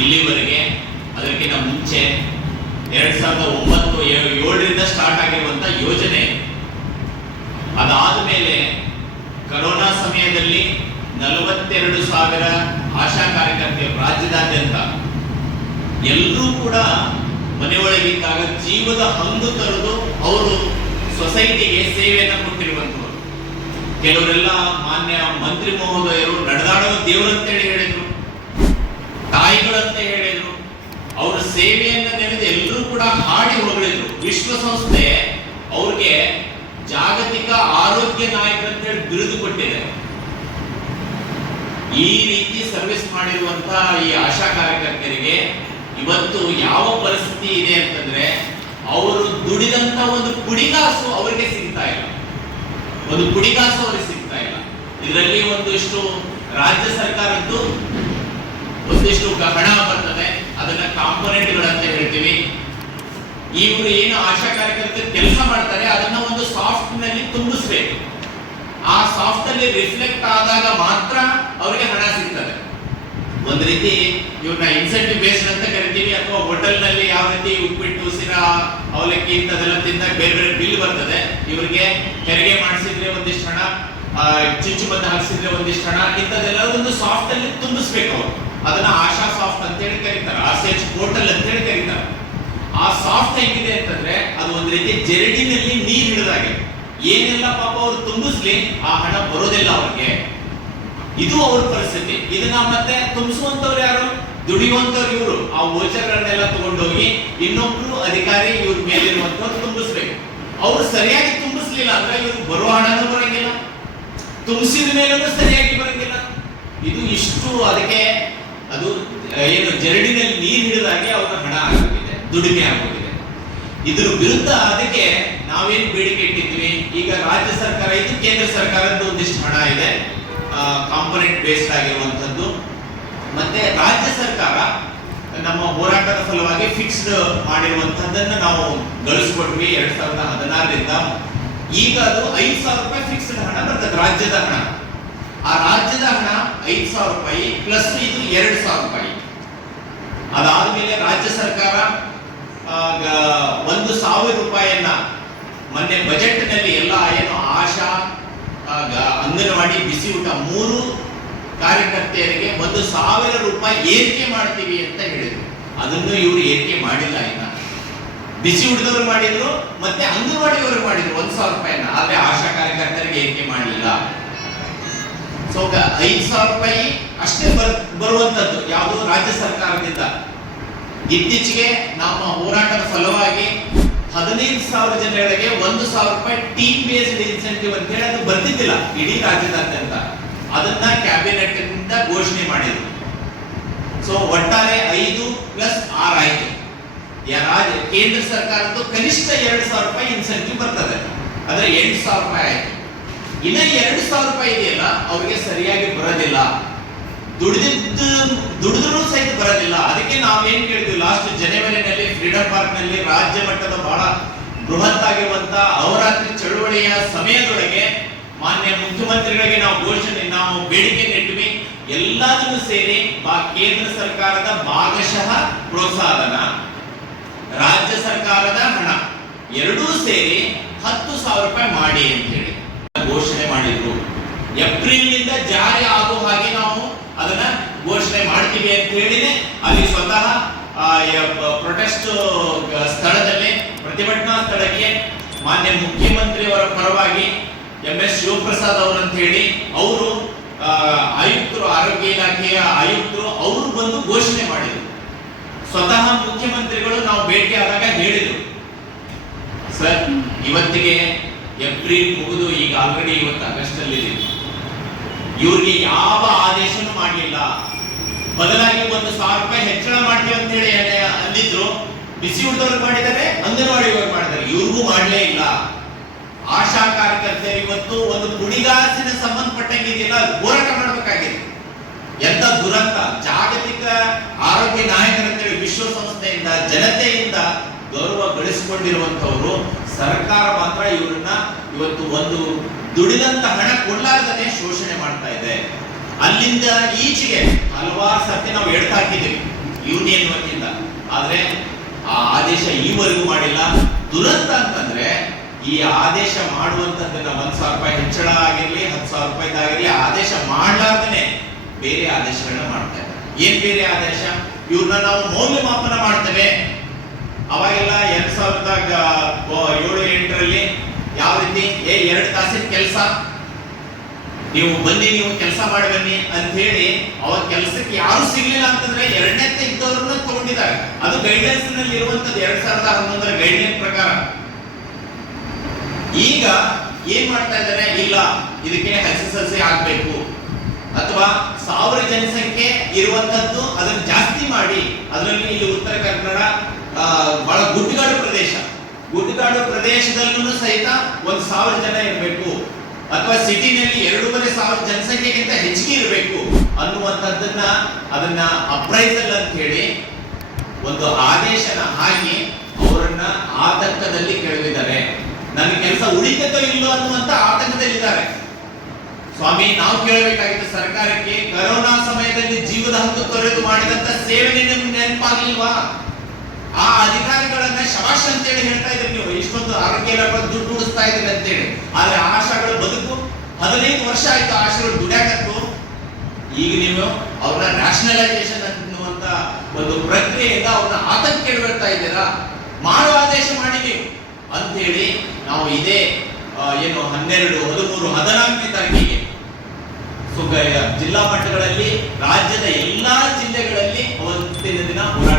ಇಲ್ಲಿವರೆಗೆ ಅದಕ್ಕಿಂತ ಮುಂಚೆ ಎರಡ್ ಸಾವಿರದ ಒಂಬತ್ತು ಏಳರಿಂದ ಸ್ಟಾರ್ಟ್ ಆಗಿರುವಂತ ಯೋಜನೆ. ಅದಾದ ಮೇಲೆ ಕರೋನಾ ಸಮಯದಲ್ಲಿ ನಲವತ್ತೆರಡು ಸಾವಿರ ಆಶಾ ಕಾರ್ಯಕರ್ತರು ರಾಜ್ಯದಾದ್ಯಂತ ಎಲ್ಲರೂ ಕೂಡ ಮನೆಯೊಳಗಿದ್ದಾಗ ಜೀವದ ಹಂಗು ತರದು ಅವರು ಸೊಸೈಟಿಗೆ ಸೇವೆಯನ್ನು ಕೊಟ್ಟಿರುವಂತವರು. ಕೆಲವರೆಲ್ಲ ಮಾನ್ಯ ಮಂತ್ರಿ ಮಹೋದಯರು ನಡೆದಾಡುವ ದೇವರಂತೇಳಿ ಹೇಳಿದ್ರು. ತಾಯಿಗಳಂತ ಹೇಳಿದ್ರು. ಅವರ ಸೇವೆಯನ್ನು ನೆನೆದು ಎಲ್ಲರೂ ಕೂಡ ಹಾಡಿ ಹೊಗಳಿದ್ರು. ವಿಶ್ವಸಂಸ್ಥೆ ಅವ್ರಿಗೆ ಜಾಗತಿಕ ಆರೋಗ್ಯ ನಾಯಕ ಅಂತ ನಾಯಕರಂತೇಳಿ ಬಿರುದು ಕೊಟ್ಟಿದೆ. ಈ ರೀತಿ ಸರ್ವಿಸ್ ಮಾಡಿರುವಂತಹ ಈ ಆಶಾ ಕಾರ್ಯಕರ್ತರಿಗೆ ಇವತ್ತು ಯಾವ ಪರಿಸ್ಥಿತಿ ಇದೆ ಅಂತಂದ್ರೆ ಅವರು ದುಡಿದಂತ ಒಂದು ಪುಡಿಗಾಸು ಅವರಿಗೆ ಸಿಗ್ತಾ ಇಲ್ಲ. ಒಂದು ಪುಡಿಗಾಸು ಅವರಿಗೆ ಸಿಗ್ತಾ ಇಲ್ಲ. ಇದರಲ್ಲಿ ಒಂದಿಷ್ಟು ರಾಜ್ಯ ಸರ್ಕಾರದ್ದು ಒಂದಿಷ್ಟು ಹಣ ಬರ್ತದೆ. ಅದನ್ನ ಕಾಂಪೊನೆಂಟ್ಗಳಂತ ಹೇಳ್ತೀವಿ. ಇವರು ಏನು ಆಶಾ ಕಾರ್ಯಕರ್ತರು ಕೆಲಸ ಮಾಡ್ತಾರೆ, ಅದನ್ನ ಒಂದು ಸಾಫ್ಟ್ನಲ್ಲಿ ತುಂಬಿಸ್ಬೇಕು. ಆ ಸಾಫ್ಟ್ ಅಲ್ಲಿ ರಿಫ್ಲೆಕ್ಟ್ ಆದಾಗ ಮಾತ್ರ ಅವರಿಗೆ ಹಣ ಸಿಗ್ತದೆ. ಒಂದ್ ರೀತಿ ಇವ್ರನ್ನ ಇನ್ಸೆಂಟಿವ್ ಬೇಸ್ಡ್ ಅಂತ ಕರಿತೀವಿ, ಅಥವಾ ಹೋಟೆಲ್ನಲ್ಲಿ ಯಾವ ರೀತಿ ಉಪ್ಪಿಟ್ಟು ಸಿರಾ ಅವಲಕ್ಕಿ ಇಂಥದೆಲ್ಲ ತಿಂದಾಗ ಬೇರೆ ಬೇರೆ ಬಿಲ್ ಬರ್ತದೆ. ಇವರಿಗೆ ತೆರಿಗೆ ಮಾಡಿಸಿದ್ರೆ ಒಂದಿಷ್ಟು ಹಣ ಚುಚ್ಚು ಮದ್ದು ಹಾಕ್ಸಿದ್ರೆ ಒಂದಿಷ್ಟು ಹಣ, ಇಂಥದ್ದೆಲ್ಲ ಒಂದು ಸಾಫ್ಟ್ ಅಲ್ಲಿ ತುಂಬಿಸ್ಬೇಕು ಅವರು. ಅದನ್ನ ಆಶಾ ಸಾಫ್ಟ್ ಅಂತ ಹೇಳಿ ಕರೀತಾರೆ. ಆರ್ ಸಿ ಎಚ್ ಪೋರ್ಟಲ್ ಅಂತ ಹೇಳಿ ಕರೀತಾರೆ. ಆ ಸಾಫ್ಟ್ ಹೇಗಿದೆ ಅಂತಂದ್ರೆ ಅದು ಒಂದ್ ರೀತಿ ಜರಡಿನಲ್ಲಿ ನೀರ್ ಹಿಡಿದಾಗೆ ಏನೆಲ್ಲ ಪಾಪ ಅವ್ರು ತುಂಬಿಸ್ಲಿ, ಆ ಹಣ ಬರೋದಿಲ್ಲ ಅವ್ರಿಗೆ. ಇದು ಅವ್ರ ಪರಿಸ್ಥಿತಿ. ಇದನ್ನ ಮತ್ತೆ ತುಂಬಿಸುವಂತವ್ರು ಯಾರು? ದುಡಿಯುವಂತವ್ರು ಇವರು. ಆ ವೋಚರ್ಗಳನ್ನೆಲ್ಲ ತಗೊಂಡೋಗಿ ಇನ್ನೊಬ್ರು ಅಧಿಕಾರಿ ಇವ್ರ ಮೇಲಿರುವಂತವ್ರು ತುಂಬಿಸ್ಬೇಕು. ಅವ್ರು ಸರಿಯಾಗಿ ತುಂಬಿಸ್ಲಿಲ್ಲ ಅಂದ್ರೆ ಇವ್ರು ಬರುವ ಹಣನೂ ಬರಂಗಿಲ್ಲ. ತುಂಬಿಸಿದ ಮೇಲೂ ಸರಿಯಾಗಿ ಬರಂಗಿಲ್ಲ. ಇದು ಇಷ್ಟು ಅದಕ್ಕೆ ಅದು ಏನು ಜರಡಿನಲ್ಲಿ ನೀರು ಹಿಡಿದಾಗೆ ಅವರ ಹಣ ಆಗೋಗಿದೆ ದುಡಿಮೆ ಆಗೋಗಿದೆ ಇದ್ರ ವಿರುದ್ಧ ಅದಕ್ಕೆ ನಾವೇನು ಬೇಡಿಕೆ ಇಟ್ಟಿದ್ವಿ ಈಗ ರಾಜ್ಯ ಸರ್ಕಾರ ಇದು, ಕೇಂದ್ರ ಸರ್ಕಾರದ ಒಂದಿಷ್ಟು ಹಣ ಇದೆ. ಕಾಂಪೊನೆಂಟ್ ಬೇಸ್ಡ್ ಆಗಿರುವಂತದ್ದು ಮತ್ತೆ ರಾಜ್ಯ ಸರ್ಕಾರ ನಮ್ಮ ಹೋರಾಟದ ಫಲವಾಗಿ ಫಿಕ್ಸ್ಡ್ ಮಾಡಿರುವಂಥದ್ದನ್ನು ನಾವು ಗಳಿಸ್ಕೊಟ್ವಿ ಎರಡ್ ಸಾವಿರದ ಹದಿನಾರರಿಂದ. ಈಗ ಅದು ಐದು ಸಾವಿರ ರೂಪಾಯಿ ಫಿಕ್ಸ್ಡ್ ಹಣ ಬರ್ತದೆ, ರಾಜ್ಯದ ಹಣ. ಆ ರಾಜ್ಯದ ಹಣ ಐದು ಸಾವಿರ ರೂಪಾಯಿ ಪ್ಲಸ್ ಇದು ಎರಡು ಸಾವಿರ ರೂಪಾಯಿ. ಅದಾದ್ಮೇಲೆ ರಾಜ್ಯ ಸರ್ಕಾರ ಒಂದು ಸಾವಿರ ರೂಪಾಯಿಯನ್ನ ಮೊನ್ನೆ ಬಜೆಟ್ನಲ್ಲಿ ಎಲ್ಲ ಏನು ಆಶಾ ಅಂಗನವಾಡಿ ಬಿಸಿ ಊಟ ಮೂರು ಕಾರ್ಯಕರ್ತೆಯರಿಗೆ ಒಂದು ಸಾವಿರ ರೂಪಾಯಿ ಏರಿಕೆ ಮಾಡ್ತೀವಿ ಅಂತ ಹೇಳಿದ್ರು. ಅದನ್ನು ಇವರು ಏರಿಕೆ ಮಾಡಿಲ್ಲ ಇನ್ನ. ಬಿಸಿ ಊಟದವರು ಮಾಡಿದ್ರು, ಮತ್ತೆ ಅಂಗನವಾಡಿಯವರು ಮಾಡಿದ್ರು ಒಂದು ಸಾವಿರ ರೂಪಾಯಿನ ಆದ್ರೆ ಆಶಾ ಕಾರ್ಯಕರ್ತರಿಗೆ ಏರಿಕೆ ಮಾಡಲಿಲ್ಲ. ಸೊ ಐದು ಸಾವಿರ ರೂಪಾಯಿ ಅಷ್ಟೇ ಬರ್ ಬರುವಂಥದ್ದು ಯಾವುದು ರಾಜ್ಯ ಸರ್ಕಾರದಿಂದ. ಇತ್ತೀಚೆಗೆ ನಮ್ಮ ಹೋರಾಟದ ಫಲವಾಗಿ ಹದಿನೈದು ಸಾವಿರ ಜನಗಳಿಗೆ ಒಂದು ಸಾವಿರ ರೂಪಾಯಿ ಟೀಮ್ ಬೇಸ್ಡ್ ಇನ್ಸೆಂಟಿವ್ ಅಂತ ಹೇಳಿ ಅದು ಬರ್ತಿದ್ದಿಲ್ಲ, ಇಡೀ ರಾಜ್ಯದಾದ್ಯಂತ. ಅದನ್ನ ಕ್ಯಾಬಿನೆಟ್ ಘೋಷಣೆ ಮಾಡಿದ್ರು. ಸೊ ಒಟ್ಟಾರೆ ಐದು ಪ್ಲಸ್ ಆರ್ ಆಯ್ತು. ಕೇಂದ್ರ ಸರ್ಕಾರದ್ದು ಕನಿಷ್ಠ ಎರಡು ಸಾವಿರ ರೂಪಾಯಿ ಇನ್ಸೆಂಟಿವ್ ಬರ್ತದೆ. ಅಂದ್ರೆ ಎಂಟು ಸಾವಿರ ರೂಪಾಯಿ ಆಯ್ತು. ಇನ್ನ ಎರಡು ಸಾವಿರ ರೂಪಾಯಿ ಇದೆಯಲ್ಲ, ಅವ್ರಿಗೆ ಸರಿಯಾಗಿ ಬರೋದಿಲ್ಲ. ದುಡಿದಿದ್ದು, ದುಡಿದ್ರು ಸಹಿತ ಬರೋದಿಲ್ಲ. ಅದಕ್ಕೆ ನಾವೇನ್ ಕೇಳಿದ್ವಿ ಲಾಸ್ಟ್ ಜನವರಿನಲ್ಲಿ ಫ್ರೀಡಂ ಪಾರ್ಕ್ನಲ್ಲಿ ರಾಜ್ಯ ಮಟ್ಟದ ಬಹಳ ಬೃಹತ್ ಆಗಿರುವಂತ ಅವರಾತ್ರಿ ಚಳುವಳಿಯ ಸಮಯದೊಳಗೆ ಮಾನ್ಯ ಮುಖ್ಯಮಂತ್ರಿಗಳಿಗೆ ನಾವು ಘೋಷಣೆ, ನಾವು ಬೇಡಿಕೆ ನೆಟ್ವಿ ಎಲ್ಲದನ್ನು ಸೇರಿ ಕೇಂದ್ರ ಸರ್ಕಾರದ ಭಾಗಶಃ ಪ್ರೋತ್ಸಾಹನ, ರಾಜ್ಯ ಸರ್ಕಾರದ ಹಣ. ಎರಡೂ ಸೇರಿ ಹತ್ತು ಸಾವಿರ ರೂಪಾಯಿ ಮಾಡಿ ಅಂತ ಹೇಳಿ. ಘೋಷಣೆ ಮಾಡಿದ್ರು. ಏಪ್ರಿಲ್ನಿಂದ ಜಾರಿ ಆಗೋ ಹಾಗೆ ನಾವು ಅದನ್ನ ಘೋಷಣೆ ಮಾಡ್ತೀವಿ ಅಂತ ಹೇಳಿದೆ. ಅಲ್ಲಿ ಸ್ವತಃ ಪ್ರೊಟೆಸ್ಟ್ ಸ್ಥಳದಲ್ಲಿ, ಪ್ರತಿಭಟನಾ ಸ್ಥಳಕ್ಕೆ ಮಾನ್ಯ ಮುಖ್ಯಮಂತ್ರಿಯವರ ಪರವಾಗಿ ಎಂ ಎಸ್ ಶಿವಪ್ರಸಾದ್ ಅವರಂತ ಹೇಳಿ ಅವರು ಆಯುಕ್ತರು, ಆರೋಗ್ಯ ಇಲಾಖೆಯ ಆಯುಕ್ತರು, ಅವರು ಬಂದು ಘೋಷಣೆ ಮಾಡಿದ್ರು. ಸ್ವತಃ ಮುಖ್ಯಮಂತ್ರಿಗಳು ನಾವು ಭೇಟಿ ಆದಾಗ ಹೇಳಿದರು. ಸರ್, ಇವತ್ತಿಗೆ ಏಪ್ರಿಲ್ ಮುಗಿದು ಈಗ ಆಲ್ರೆಡಿ ಇವತ್ತು ಆಗಸ್ಟ್ ಅಲ್ಲಿ ಇವ್ರಿಗೆ ಯಾವ ಆದೇಶನೂ ಮಾಡಲಿಲ್ಲ. ಬದಲಾಗಿ ಒಂದು ಸಾವಿರ ರೂಪಾಯಿ ಹೆಚ್ಚಳ ಮಾಡ್ತೀವಿ ಅಂತ ಹೇಳಿ ಅಂದಿದ್ರು. ಬಿಸಿ ಊಟದವ್ರಿಗೆ ಮಾಡಿದ್ದಾರೆ ಅಂಗನವಾಡಿಯವ್ರಿಗೆ ಮಾಡಿದ್ದಾರೆ. ಇವ್ರಿಗೂ ಮಾಡಲೇ ಇಲ್ಲ. ಆಶಾ ಕಾರ್ಯಕರ್ತರು ಇವತ್ತು ಒಂದು ಕುಡಿಗಾಸಿನ ಸಂಬಂಧಪಟ್ಟಂಗೆ ಇದೆಯಲ್ಲ ಹೋರಾಟ ಮಾಡಬೇಕಾಗಿದೆ. ಎಂತ ದುರಂತ. ಜಾಗತಿಕ ಆರೋಗ್ಯ ನಾಯಕರಂತೇಳಿ ವಿಶ್ವಸಂಸ್ಥೆಯಿಂದ, ಜನತೆಯಿಂದ ಗೌರವ ಗಳಿಸಿಕೊಂಡಿರುವಂತವರು ಸರ್ಕಾರ ಮಾತ್ರ ಇವರನ್ನ ಇವತ್ತು ಒಂದು ದುಡಿದಂತ ಹಣ ಕೊಡ್ಲಾರ್ದನೆ ಶೋಷಣೆ ಮಾಡ್ತಾ ಇದೆ. ಅಲ್ಲಿಂದ ಈಚೆಗೆ ಹಲವಾರು ಸರ್ತಿ ನಾವು ಹೇಳ್ತಾ ಹಾಕಿದ್ದೀವಿ. ಯೂನಿಯನ್ ವತಿಯಿಂದ. ಆದ್ರೆ ಆ ಆದೇಶ ಈವರೆಗೂ ಮಾಡಿಲ್ಲ. ದುರಂತ ಅಂತಂದ್ರೆ ಈ ಆದೇಶ ಮಾಡುವಂತದ್ದನ್ನ ಒಂದ್ ಸಾವಿರ ರೂಪಾಯಿ ಹೆಚ್ಚಳ ಆಗಿರ್ಲಿ, ಹತ್ತು ಸಾವಿರ ರೂಪಾಯಿದಾಗಿರ್ಲಿ ಆದೇಶ ಮಾಡ್ಲಾರ್ದನೆ ಬೇರೆ ಆದೇಶಗಳನ್ನ ಮಾಡ್ತಾ ಇದ್ದಾರೆ. ಏನ್ ಬೇರೆ ಆದೇಶ? ಇವ್ರನ್ನ ನಾವು ಮೌಲ್ಯಮಾಪನ ಮಾಡ್ತೇವೆ ಅವಾಗೆಲ್ಲ ಎರಡ್ ಸಾವಿರದ ಏಳು ಎಂಟರಲ್ಲಿ ಯಾವ ರೀತಿ ಏ ಎರಡು ತಾಸಿನ ಕೆಲಸ. ನೀವು ಬನ್ನಿ, ನೀವು ಕೆಲಸ ಮಾಡಿ ಬನ್ನಿ ಅಂತ ಹೇಳಿ ಅವ್ರ ಕೆಲಸಕ್ಕೆ ಯಾರು ಸಿಗ್ಲಿಲ್ಲ ಅಂತಂದ್ರೆ ಎರಡನೇ ಇದ್ದವ್ರನ್ನ ತಗೊಂಡಿದ್ದಾರೆ. ಅದು ಗೈಡ್ಲೈನ್ಸ್ನಲ್ಲಿ ಇರುವಂತದ್ದು ಎರಡ್ ಸಾವಿರದ ಹನ್ನೊಂದರ ಗೈಡ್ಲೈನ್ ಪ್ರಕಾರ. ಈಗ ಏನ್ ಮಾಡ್ತಾ ಇದ್ದಾರೆ? ಇಲ್ಲ, ಇದಕ್ಕೆ ಎಸ್ ಎಸ್ ಸಿ ಆಗ್ಬೇಕು. ಅಥವಾ ಸಾವಿರ ಜನಸಂಖ್ಯೆ ಇರುವಂತದ್ದು ಅದನ್ನ ಜಾಸ್ತಿ ಮಾಡಿ, ಅದರಲ್ಲಿ ಇಲ್ಲಿ ಉತ್ತರ ಕನ್ನಡ ಬಹಳ ಗುಡ್ಡಗಾಡು ಪ್ರದೇಶ. ಗುಡ್ಡಗಾಡು ಪ್ರದೇಶದಲ್ಲೂ ಸಹಿತ ಒಂದು ಸಾವಿರ ಜನ ಇರಬೇಕು. ಅಥವಾ ಸಿಟಿನಲ್ಲಿ ಎರಡೂವರೆ ಸಾವಿರ ಜನಸಂಖ್ಯೆಗಿಂತ ಹೆಚ್ಚಿಗೆ ಇರಬೇಕು ಅನ್ನುವಂಥದ್ದನ್ನ ಅದನ್ನ ಅಪ್ರೈಸಲ್ ಅಂತ ಹೇಳಿ ಒಂದು ಆದೇಶನ ಹಾಕಿ ಅವರನ್ನ ಆತಂಕದಲ್ಲಿ ಕೆಳಗಿದ್ದಾರೆ. ನನ್ನ ಕೆಲಸ ಉಳಿತದೋ ಇಲ್ಲೋ ಅನ್ನುವಂತ ಆತಂಕದಲ್ಲಿದ್ದಾರೆ. ಸ್ವಾಮಿ, ನಾವು ಕೇಳಬೇಕಾಗಿತ್ತು ಸರ್ಕಾರಕ್ಕೆ ಕರೋನಾ ಸಮಯದಲ್ಲಿ ಜೀವದ ಹಕ್ಕು ತೊರೆದು ಮಾಡಿದಂತ ಸೇವೆ ನೆನಪಾಗಿಲ್ವಾ? ನೆನಪಾಗ್ಲಿಲ್ವಾ ಆ ಅಧಿಕಾರಿಗಳನ್ನ ಶಾಶ ಅಂತ ಹೇಳಿ ಹೇಳ್ತಾ ಇದ್ರಿ ನೀವು. ಇಷ್ಟೊಂದು ಆರೋಗ್ಯ ಇಲಾಖೆ ದುಡ್ಡು ಉಳಿಸ್ತಾ ಇದ್ರಿ ಅಂತೇಳಿ. ಆದ್ರೆ ಆಶಾಗಳು ಬದುಕು. ಹದಿನೈದು ವರ್ಷ ಆಯ್ತು ಆಶಾಗಳು ದುಡ್ಯಾಕತ್ತು. ಈಗ ನೀವು ಅವ್ರನ್ನ ನ್ಯಾಷನಲೈಸೇಷನ್ ಅನ್ನುವಂತ ಒಂದು ಪ್ರಕ್ರಿಯೆಯಿಂದ ಅವ್ರನ್ನ ಆತಂಕ ಇಡ್ತಾ ಇದ್ದೀರಾ? ಮಾಡೋ ಆದೇಶ ಮಾಡಿ ನೀವು ಅಂತೇಳಿ ನಾವು ಇದೇ ಏನು ಹನ್ನೆರಡು, ಹದಿಮೂರು, ಹದಿನಾಲ್ಕನೇ ತಾರೀಕಿಗೆ ಜಿಲ್ಲಾ ಮಟ್ಟಗಳಲ್ಲಿ, ರಾಜ್ಯದ ಎಲ್ಲಾ ಜಿಲ್ಲೆಗಳಲ್ಲಿ ಅವತ್ತಿನ ದಿನ ಹೋರಾಟ